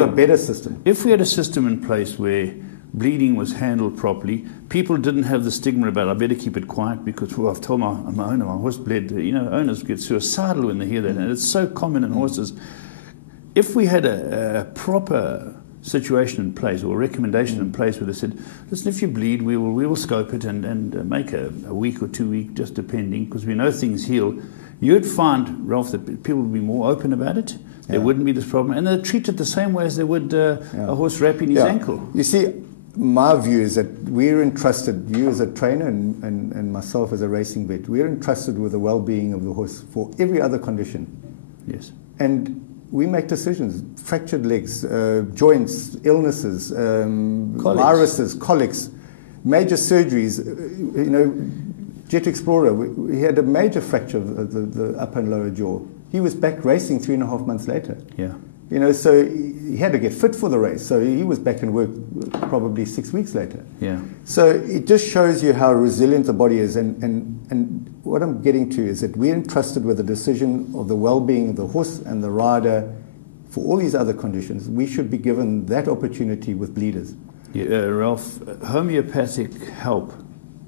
a better system. If we had a system in place where bleeding was handled properly, people didn't have the stigma about, I better keep it quiet because, well, I've told my owner my horse bled. You know, owners get suicidal when they hear that, and it's so common in horses. If we had a proper situation in place or recommendation in place where they said, listen, if you bleed, we will scope it and make a week or 2 week, just depending, because we know things heal, you'd find, Ralph, that people would be more open about it. There wouldn't be this problem, and they'd treat it the same way as they would a horse wrapping his ankle. You see, my view is that we're entrusted, you as a trainer and myself as a racing vet, we're entrusted with the well-being of the horse for every other condition. Yes. And we make decisions, fractured legs, joints, illnesses, viruses, colics, major surgeries. You know, Jet Explorer, we had a major fracture of the upper and lower jaw. He was back racing 3.5 months later. Yeah. You know, so he had to get fit for the race. So he was back in work probably 6 weeks later. Yeah. So it just shows you how resilient the body is. And what I'm getting to is that we're entrusted with the decision of the well-being of the horse and the rider for all these other conditions. We should be given that opportunity with bleeders. Yeah, Ralph, homeopathic help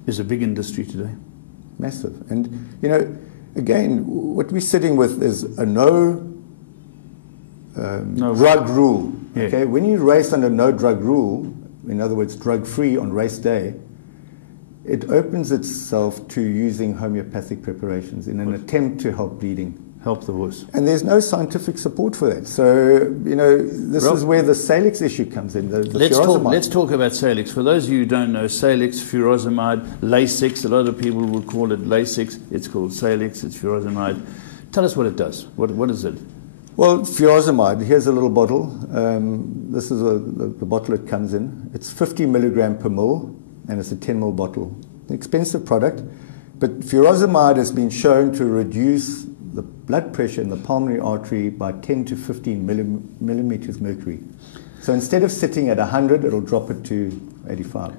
is a big industry today. Massive. And, you know, again, what we're sitting with is a no drug rule. Yeah. Okay, when you race under no drug rule, in other words, drug-free on race day, it opens itself to using homeopathic preparations in an attempt to help bleeding. Help the horse. And there's no scientific support for that. So, you know, this is where the Salix issue comes in, the furosemide. Let's talk about Salix. For those of you who don't know, Salix, furosemide, Lasix, a lot of people would call it Lasix. It's called Salix, it's furosemide. Tell us what it does. What is it? Well, furosemide, here's a little bottle. This is the bottle it comes in. It's 50 milligram per mil, and it's a 10 mil bottle. An expensive product, but furosemide has been shown to reduce the blood pressure in the pulmonary artery by 10 to 15 millimeters mercury. So instead of sitting at 100, it'll drop it to 85.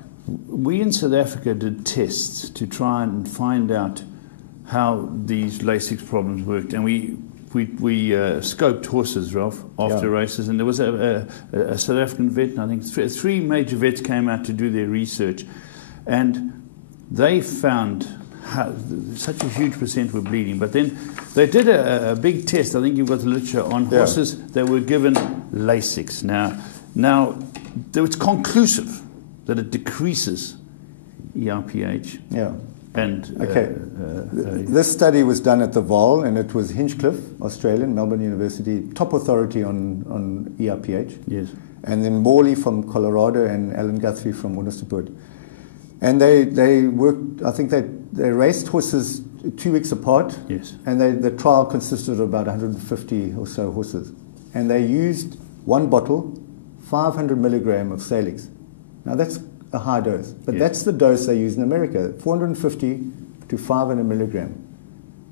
We in South Africa did tests to try and find out how these Lasix problems worked, and we scoped horses, Ralph, after races, and there was a South African vet, and I think three major vets came out to do their research, and they found such a huge percent were bleeding. But then they did a big test, I think you've got the literature, on horses that were given Lasix. Now it's conclusive that it decreases ERPH. Yeah. And this study was done at the Vaal, and it was Hinchcliffe, Australian, Melbourne University, top authority on ERPH. Yes. And then Morley from Colorado and Alan Guthrie from Wondersteport. And they worked, I think they raced horses 2 weeks apart. Yes. And the trial consisted of about 150 or so horses. And they used one bottle, 500 milligram of Salix. Now that's a high dose, but that's the dose they use in America. 450 to 500 milligram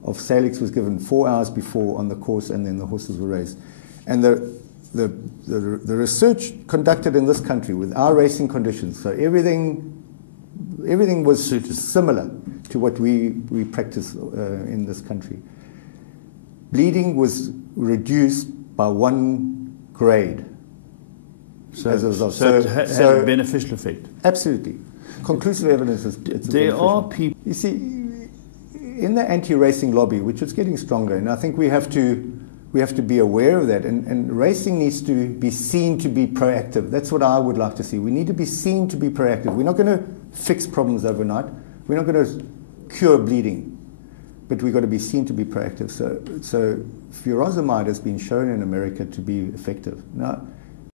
of Salix was given 4 hours before on the course, and then the horses were raced. And the research conducted in this country with our racing conditions, so everything was similar to what we practice in this country. Bleeding was reduced by 1 grade. So it had a beneficial effect. Absolutely. Conclusive evidence is it's there are people. You see, in the anti-racing lobby, which is getting stronger, and I think we have to be aware of that, and racing needs to be seen to be proactive. That's what I would like to see. We need to be seen to be proactive. We're not going to fix problems overnight. We're not going to cure bleeding, but we've got to be seen to be proactive. So furosemide has been shown in America to be effective. Now,